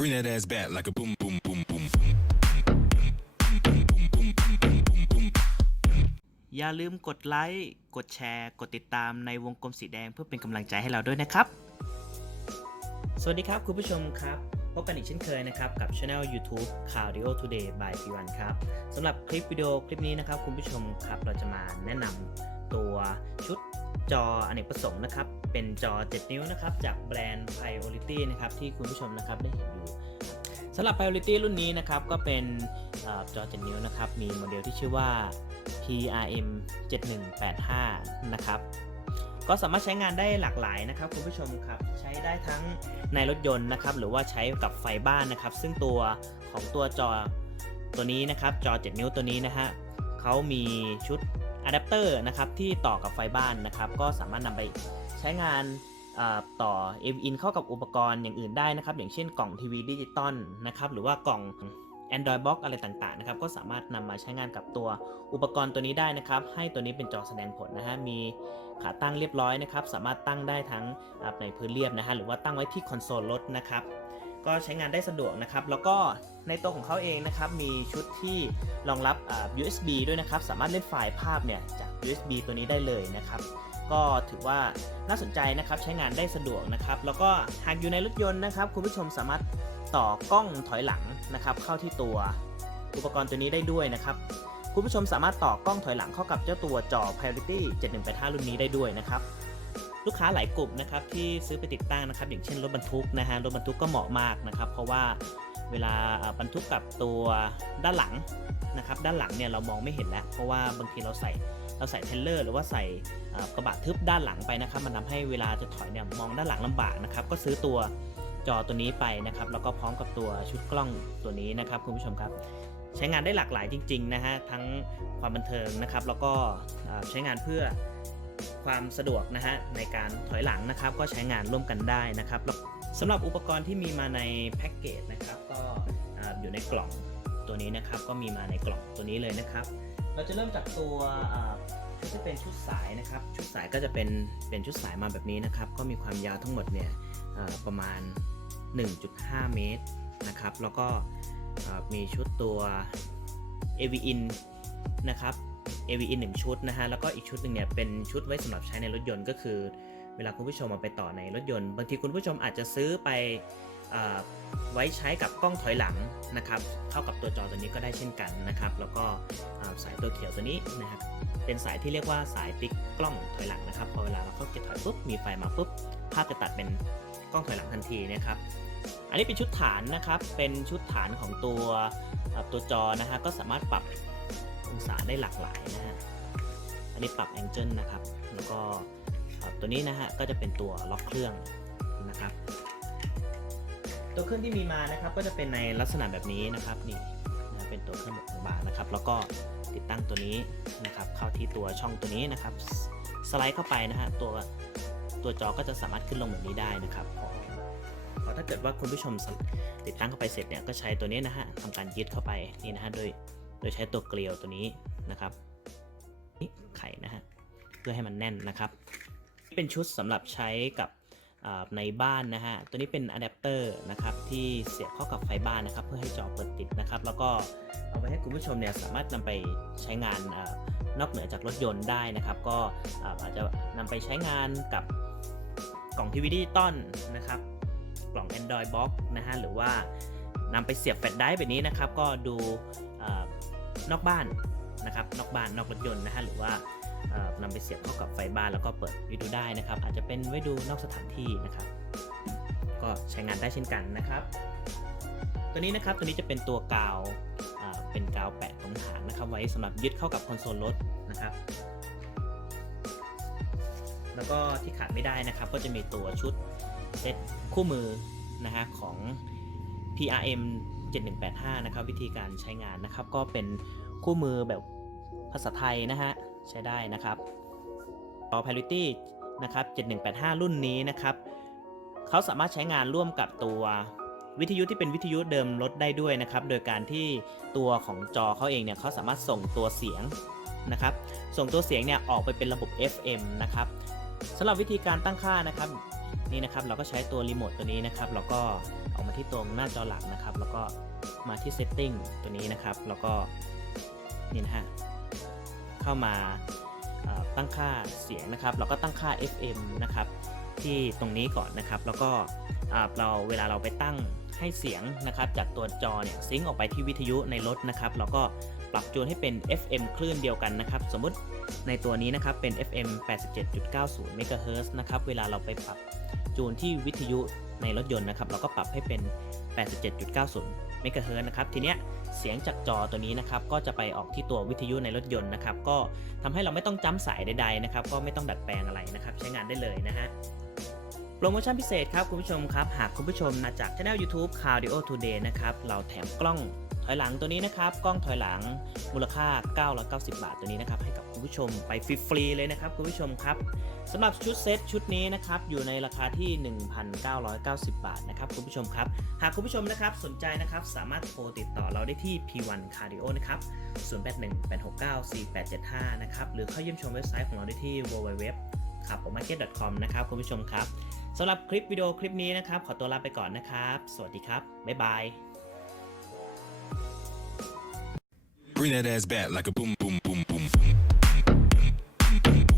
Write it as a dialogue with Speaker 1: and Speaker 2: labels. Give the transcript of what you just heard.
Speaker 1: Bring that ass back like a boom, boom, boom, boom, boom.
Speaker 2: อย่าลืมกดไลค์ กดแชร์ กดติดตามในวงกลมสีแดงเพื่อเป็นกำลังใจให้เราด้วยนะครับ สวัสดีครับคุณผู้ชมครับ พบกันอีกเช่นเคยนะครับ กับช anel YouTube c a r d i o Today by p 1 ครับสำหรับคลิปวิดีโอคลิปนี้นะครับ คุณผู้ชมครับเราจะมาแนะนำตัวชุด จออเนกประสงค์นะครับ เป็นจอ 7 นิ้วนะครับ จากแบรนด์ Priority นะครับ ที่คุณผู้ชมนะครับได้เห็นอยู่สำหรับ Priority รุ่นนี้นะครับ ก็เป็นเอ่อจอ 7 นิ้วนะครับ มีโมเดลที่ชื่อว่า PRM 7185 นะครับ ก็สามารถใช้งานได้หลากหลายนะครับ คุณผู้ชมครับ ใช้ได้ทั้งในรถยนต์นะครับ หรือว่าใช้กับไฟบ้านนะครับ ซึ่งตัวของตัวจอตัวนี้นะครับ จอ 7 นิ้วตัวนี้นะฮะเขามีชุด อะแดปเตอร์นะครับที่ต่อกับไฟบ้านนะครับก็สามารถนำไปใช้งานอ่าต่อ AV in เข้ากับอุปกรณ์อย่างอื่นได้นะครับ อย่างเช่นกล่องทีวีดิจิตอลนะครับหรือว่ากล่อง Android Box อะไรต่างๆนะครับก็สามารถนำมาใช้งานกับตัวอุปกรณ์ตัวนี้ได้นะครับ ให้ตัวนี้เป็นจอแสดงผลนะฮะมีขาตั้งเรียบร้อยนะครับ สามารถตั้งได้ทั้งในพื้นเรียบนะฮะหรือว่าตั้งไว้ที่คอนโซลรถนะครับ ก็ใช้งานได้สะดวกนะครับ แล้วก็ในตัวของเขาเองนะครับมีชุดที่รองรับ USB ด้วยนะครับ สามารถเล่นไฟล์ภาพเนี่ยจาก USB ตัวนี้ได้เลยนะครับ ก็ถือว่าน่าสนใจนะครับใช้งานได้สะดวกนะครับ แล้วก็หากอยู่ในรถยนต์นะครับ คุณผู้ชมสามารถต่อกล้องถอยหลังนะครับ เข้าที่ตัวอุปกรณ์ตัวนี้ได้ด้วยนะครับคุณผู้ชมสามารถต่อกล้องถอยหลังเข้ากับเจ้าตัวจอ Priority 7185 รุ่นนี้ได้ด้วยนะครับ ลูกค้าหลายกลุ่มนะครับที่ซื้อไปติดตั้งนะครับ อย่างเช่นรถบรรทุกนะฮะรถบรรทุกก็เหมาะมากนะครับ เพราะว่าเวลาบรรทุกกับตัวด้านหลังนะครับ ด้านหลังเนี่ยเรามองไม่เห็นแล้ว เพราะว่าบางทีเราใส่เราใส่เทเลอร์หรือว่าใส่กระบะทึบด้านหลังไปนะครับ มันทำให้เวลาจะถอยเนี่ยมองด้านหลังลำบากนะครับ ก็ซื้อตัวจอตัวนี้ไปนะครับ แล้วก็พร้อมกับตัวชุดกล้องตัวนี้นะครับคุณผู้ชมครับ ใช้งานได้หลากหลายจริง ๆ นะฮะทั้งความบันเทิงนะครับ แล้วก็ใช้งานเพื่อ ความสะดวกนะฮะในการถอยหลังนะครับ ก็ใช้งานร่วมกันได้นะครับสำหรับอุปกรณ์ที่มีมาในแพ็กเกจนะครับ ก็อยู่ในกล่องตัวนี้นะครับ ก็มีมาในกล่องตัวนี้เลยนะครับ เราจะเริ่มจากตัวเอ่อชุดที่เป็นชุดสายนะครับ ชุดสายก็จะเป็นเป็นชุดสายมาแบบนี้นะครับ ก็มีความยาวทั้งหมดเนี่ยประมาณ 1.5 เมตรนะครับ แล้วก็มีชุดตัว AV in นะครับ AV in 1ชุดนะฮะ แล้วก็อีกชุดหนึ่งเนี่ยเป็นชุดไว้สำหรับใช้ในรถยนต์ก็คือ เวลาคุณผู้ชมเอาไปต่อในรถยนต์ บางทีคุณผู้ชมอาจจะซื้อไปอไว้ใช้กับกล้องถอยหลังนะครับเข้ากับตัวจอตัวนี้ก็ได้เช่นกันนะครับ แล้วก็สายตัวเขียวตัวนี้นะครับเป็นสายที่เรียกว่าสายติ๊กกล้องถอยหลังนะครับพอเวลาเราเข้าเกียร์ถอยปุ๊บมีไฟมาปุ๊บภาพจะตัดเป็นกล้องถอยหลังทันทีนะครับอันนี้เป็นชุดฐานนะครับเป็นชุดฐานของตัวตัวจอนะฮะก็สามารถปรับ องศาได้หลากหลายนะฮะ อันนี้ปรับแองเจิลนะครับ แล้วก็ตัวนี้นะฮะก็จะเป็นตัวล็อกเครื่องนะครับ ตัวเครื่องที่มีมานะครับก็จะเป็นในลักษณะแบบนี้นะครับนี่นะเป็นตัวเครื่องแบบบางๆนะครับ แล้วก็ติดตั้งตัวนี้นะครับ เข้าที่ตัวช่องตัวนี้นะครับ สไลด์เข้าไปนะฮะตัวตัวจอก็จะสามารถขึ้นลงแบบนี้ได้นะครับพอถ้าเกิดว่าคุณผู้ชมติดตั้งเข้าไปเสร็จเนี่ยก็ใช้ตัวนี้นะฮะทำการยึดเข้าไปนี่นะฮะโดย โดยใช้ตัวเกลียวตัวนี้นะครับนี่ไข่นะฮะเพื่อให้มันแน่นนะครับเป็นชุดสำหรับใช้กับในบ้านนะฮะ ตัวนี้เป็นอะแดปเตอร์นะครับที่เสียบเข้ากับไฟบ้านนะครับ เพื่อให้จอเปิดติดนะครับ แล้วก็เอาไปให้คุณผู้ชมเนี่ยสามารถนำไปใช้งานอนอกเหนือจากรถยนต์ได้นะครับ ก็อาจจะนำไปใช้งานกับกล่องทีวีดิจิตอลนะครับ กล่อง Android Box นะฮะหรือว่านำไปเสียบแฟลชไดรฟ์แบบนี้นะครับ ก็ดู นอกบ้านนะครับนอกบ้านนอกรถยนต์นะฮะหรือว่านำไปเสียบเข้ากับไฟบ้านแล้วก็เปิดวิดีโอได้นะครับ อาจจะเป็นไว้ดูนอกสถานที่นะครับ ก็ใช้งานได้เช่นกันนะครับ ตัวนี้นะครับตัวนี้จะเป็นตัวกาวเป็นกาวแปะตรงฐานนะครับ ไว้สำหรับยึดเข้ากับคอนโซลรถนะครับ แล้วก็ที่ขาดไม่ได้นะครับ ก็จะมีตัวชุดเซตคู่มือนะฮะของ PRM 7185 นะครับ วิธีการใช้งานนะครับ ก็เป็นคู่มือแบบภาษาไทยนะฮะ ใช้ได้นะครับต่อ Parity นะครับ 7185 รุ่นนี้นะครับ เขาสามารถใช้งานร่วมกับตัววิทยุที่เป็นวิทยุเดิมรถได้ด้วยนะครับ โดยการที่ตัวของจอเขาเองเนี่ยเขาสามารถส่งตัวเสียงนะครับ ส่งตัวเสียงเนี่ยออกไปเป็นระบบ FM นะครับสำหรับวิธีการตั้งค่านะครับนี่นะครับเราก็ใช้ตัวรีโมทตัวนี้นะครับแล้วก็ อกมาที่ตรงหน้าจอหลักนะครับ แล้วก็มาที่ setting ตัวนี้นะครับ แล้วก็นี่นะฮะเข้ามาตั้งค่าเสียงนะครับ แล้วก็ตั้งค่า FM นะครับ ที่ตรงนี้ก่อนนะครับ แล้วก็เราเวลาเราไปตั้งให้เสียงนะครับ จากตัวจอเนี่ยซิงออกไปที่วิทยุในรถนะครับแล้วก็ปรับจูนให้เป็น FM คลื่นเดียวกันนะครับ สมมุติในตัวนี้นะครับเป็น FM 87.90 MHz นะครับ เวลาเราไปปรับจูนที่วิทยุ ในรถยนต์นะครับเราก็ปรับให้เป็น 87.90 MHz นะครับทีเนี้ยเสียงจากจอตัวนี้นะครับก็จะไปออกที่ตัววิทยุในรถยนต์นะครับก็ทำให้เราไม่ต้องจ้ำสายใดๆนะครับก็ไม่ต้องดัดแปลงอะไรนะครับใช้งานได้เลยนะฮะโปรโมชั่นพิเศษครับคุณผู้ชมครับ หากคุณผู้ชมมาจาก channel YouTube Cardio Today นะครับเราแถมกล้องถอยหลังตัวนี้นะครับกล้องถอยหลังมูลค่า 990 บาทตัวนี้นะครับให้กับ คุณผู้ชมไปฟรีๆเลยนะครับคุณผู้ชมครับสำหรับชุดเซตชุดนี้นะครับอยู่ในราคาที่ 1,990 บาทนะครับคุณผู้ชมครับ หากคุณผู้ชมนะครับสนใจนะครับสามารถโทรติดต่อเราได้ที่ P1 Cardio นะครับ0818694875นะครับหรือเข้าเยี่ยมชมเว็บไซต์ของเราได้ที่ www ขับ market.com นะครับคุณผู้ชมครับสำหรับคลิปวิดีโอคลิปนี้นะครับ ขอตัวลาไปก่อนนะครับ สวัสดีครับ บ๊ายบาย
Speaker 1: Bring that ass back like a boom, boom, boom, boom. keep